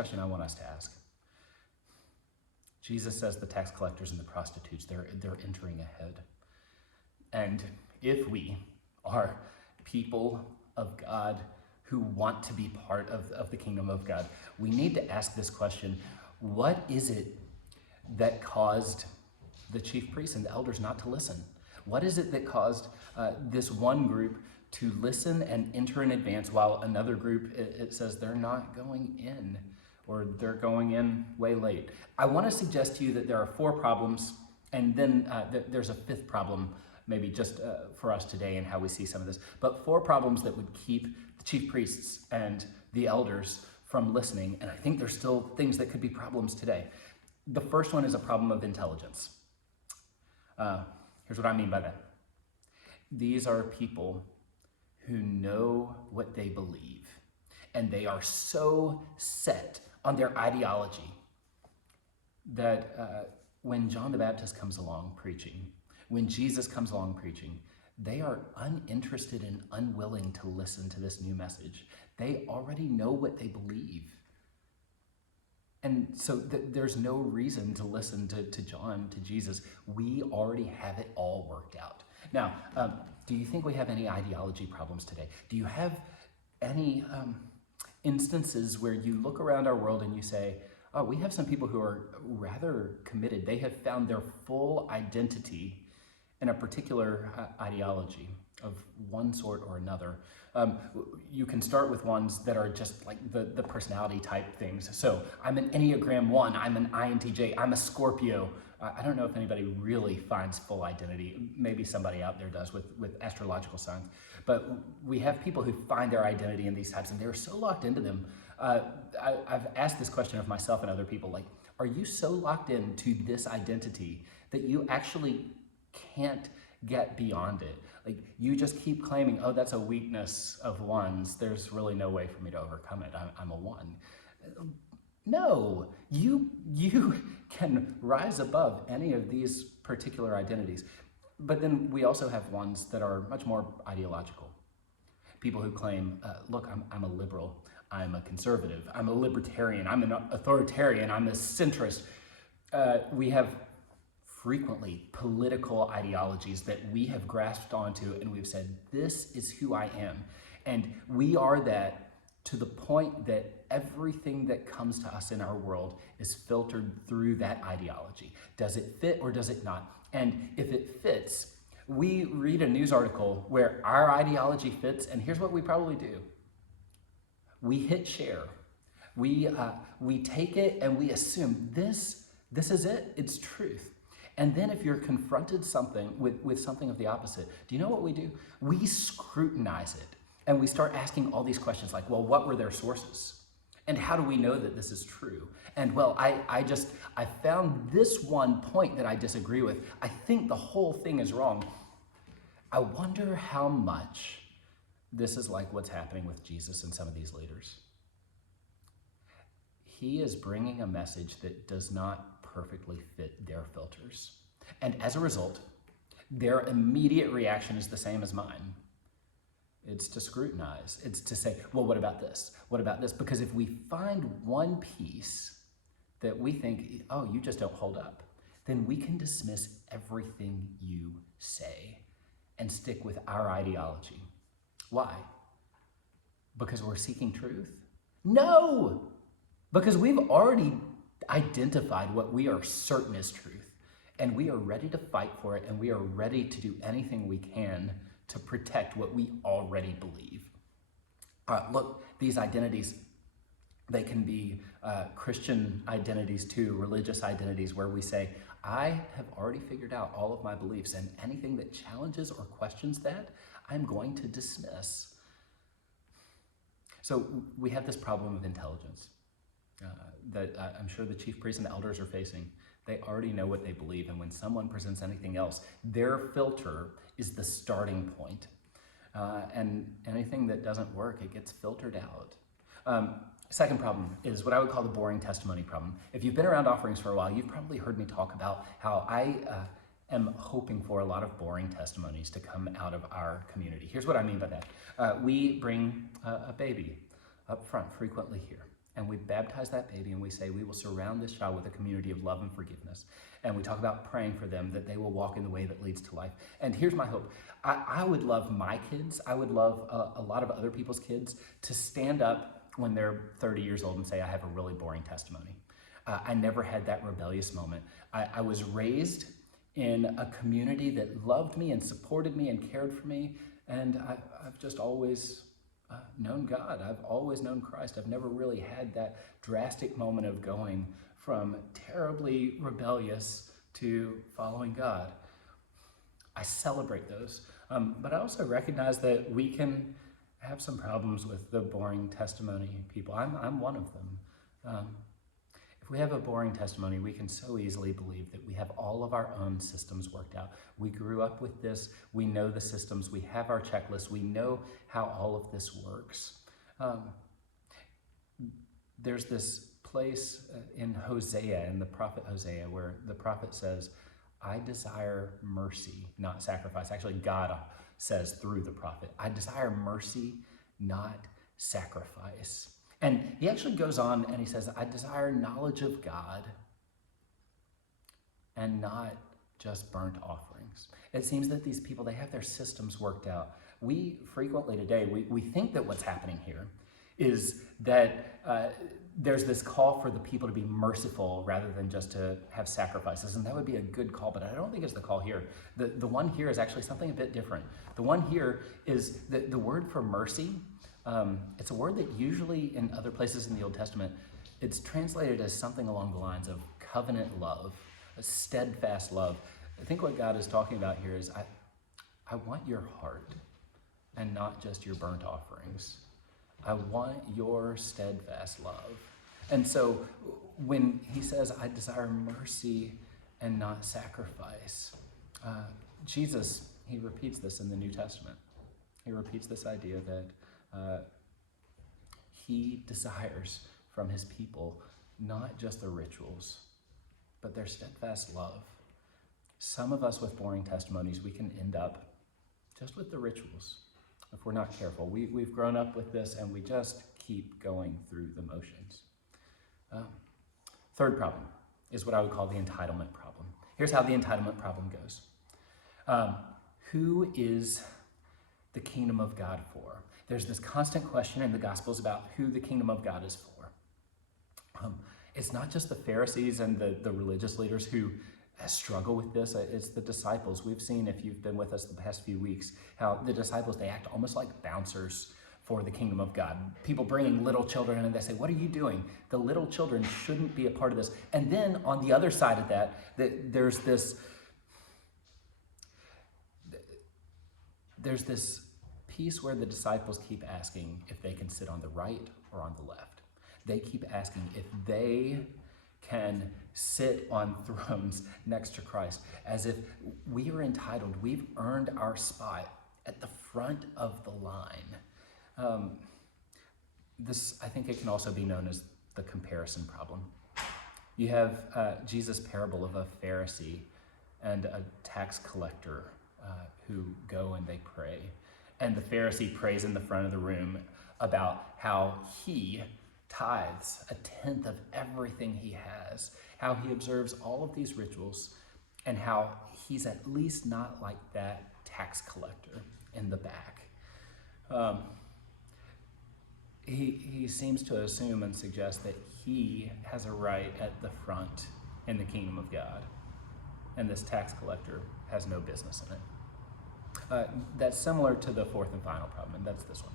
question I want us to ask. Jesus says the tax collectors and the prostitutes, they're entering ahead. And if we are people of God who want to be part of the kingdom of God, we need to ask this question: what is it that caused the chief priests and the elders not to listen? What is it that caused this one group to listen and enter in advance while another group, it says they're not going in, or they're going in way late? I want to suggest to you that there are 4 problems, and then there's a 5th problem, maybe just for us today and how we see some of this, but 4 problems that would keep the chief priests and the elders from listening, and I think there's still things that could be problems today. The first one is a problem of intelligence. Here's what I mean by that. These are people who know what they believe, and they are so set on their ideology that when John the Baptist comes along preaching, when Jesus comes along preaching, they are uninterested and unwilling to listen to this new message. They already know what they believe. And so there's no reason to listen to John, to Jesus. We already have it all worked out. Now, do you think we have any ideology problems today? Do you have any instances where you look around our world and you say, oh, we have some people who are rather committed. They have found their full identity in a particular ideology of one sort or another. You can start with ones that are just like the personality type things. So I'm an Enneagram 1, I'm an INTJ, I'm a Scorpio. I don't know if anybody really finds full identity. Maybe somebody out there does with astrological signs. But we have people who find their identity in these types, and they're so locked into them. I've asked this question of myself and other people, like, are you so locked into this identity that you actually can't get beyond it? Like, you just keep claiming, oh, that's a weakness of one's. There's really no way for me to overcome it. I'm a 1. No, you can rise above any of these particular identities. But then we also have ones that are much more ideological. People who claim, look, I'm a liberal, I'm a conservative, I'm a libertarian, I'm an authoritarian, I'm a centrist. We have frequently political ideologies that we have grasped onto, and we've said, this is who I am. And we are that to the point that everything that comes to us in our world is filtered through that ideology. Does it fit or does it not? And if it fits, we read a news article where our ideology fits, and here's what we probably do. We hit share. We take it and we assume this is it, it's truth. And then if you're confronted with something of the opposite, do you know what we do? We scrutinize it. And we start asking all these questions like, well, what were their sources? And how do we know that this is true? And well, I found this one point that I disagree with. I think the whole thing is wrong. I wonder how much this is like what's happening with Jesus and some of these leaders. He is bringing a message that does not perfectly fit their filters. And as a result, their immediate reaction is the same as mine. It's to scrutinize. It's to say, well, what about this? What about this? Because if we find one piece that we think, oh, you just don't hold up, then we can dismiss everything you say and stick with our ideology. Why? Because we're seeking truth? No! Because we've already identified what we are certain is truth, and we are ready to fight for it, and we are ready to do anything we can to protect what we already believe. Look, these identities, they can be Christian identities too, religious identities, where we say, I have already figured out all of my beliefs, and anything that challenges or questions that, I'm going to dismiss. So we have this problem of intelligence that I'm sure the chief priests and the elders are facing. They already know what they believe, and when someone presents anything else, their filter is the starting point. And anything that doesn't work, it gets filtered out. Second problem is what I would call the boring testimony problem. If you've been around offerings for a while, you've probably heard me talk about how I am hoping for a lot of boring testimonies to come out of our community. Here's what I mean by that. We bring a baby up front frequently here. And we baptize that baby and we say we will surround this child with a community of love and forgiveness. And we talk about praying for them that they will walk in the way that leads to life. And here's my hope. I would love my kids, I would love a lot of other people's kids to stand up when they're 30 years old and say, I have a really boring testimony. I never had that rebellious moment. I was raised in a community that loved me and supported me and cared for me. And I've just always known God. I've always known Christ. I've never really had that drastic moment of going from terribly rebellious to following God. I celebrate those. But I also recognize that we can have some problems with the boring testimony people. I'm one of them. If we have a boring testimony, we can so easily believe that we have all of our own systems worked out. We grew up with this. We know the systems. We have our checklists. We know how all of this works. There's this place in Hosea, in the prophet Hosea, where the prophet says, I desire mercy, not sacrifice. Actually, God says through the prophet, I desire mercy, not sacrifice. And he actually goes on and he says, I desire knowledge of God and not just burnt offerings. It seems that these people, they have their systems worked out. We frequently today, we think that what's happening here is that there's this call for the people to be merciful rather than just to have sacrifices. And that would be a good call, but I don't think it's the call here. The one here is actually something a bit different. The one here is the word for mercy. It's a word that usually in other places in the Old Testament, it's translated as something along the lines of covenant love, a steadfast love. I think what God is talking about here is I want your heart and not just your burnt offerings. I want your steadfast love. And so when he says, I desire mercy and not sacrifice, Jesus, he repeats this in the New Testament. He repeats this idea that he desires from his people not just the rituals, but their steadfast love. Some of us with boring testimonies, we can end up just with the rituals if we're not careful. We've grown up with this and we just keep going through the motions. Third problem is what I would call the entitlement problem. Here's how the entitlement problem goes. Who is the kingdom of God for? There's this constant question in the Gospels about who the kingdom of God is for. It's not just the Pharisees and the religious leaders who struggle with this. It's the disciples. We've seen, if you've been with us the past few weeks, how the disciples, they act almost like bouncers for the kingdom of God. People bringing little children in and they say, what are you doing? The little children shouldn't be a part of this. And then on the other side of that, there's this piece where the disciples keep asking if they can sit on the right or on the left. They keep asking if they can sit on thrones next to Christ, as if we are entitled, we've earned our spot at the front of the line. This, I think it can also be known as the comparison problem. You have Jesus' parable of a Pharisee and a tax collector who go and they pray. And the Pharisee prays in the front of the room about how he tithes 1/10 of everything he has, how he observes all of these rituals, and how he's at least not like that tax collector in the back. He seems to assume and suggest that he has a right at the front in the kingdom of God, and this tax collector has no business in it. That's similar to the fourth and final problem, and that's this one.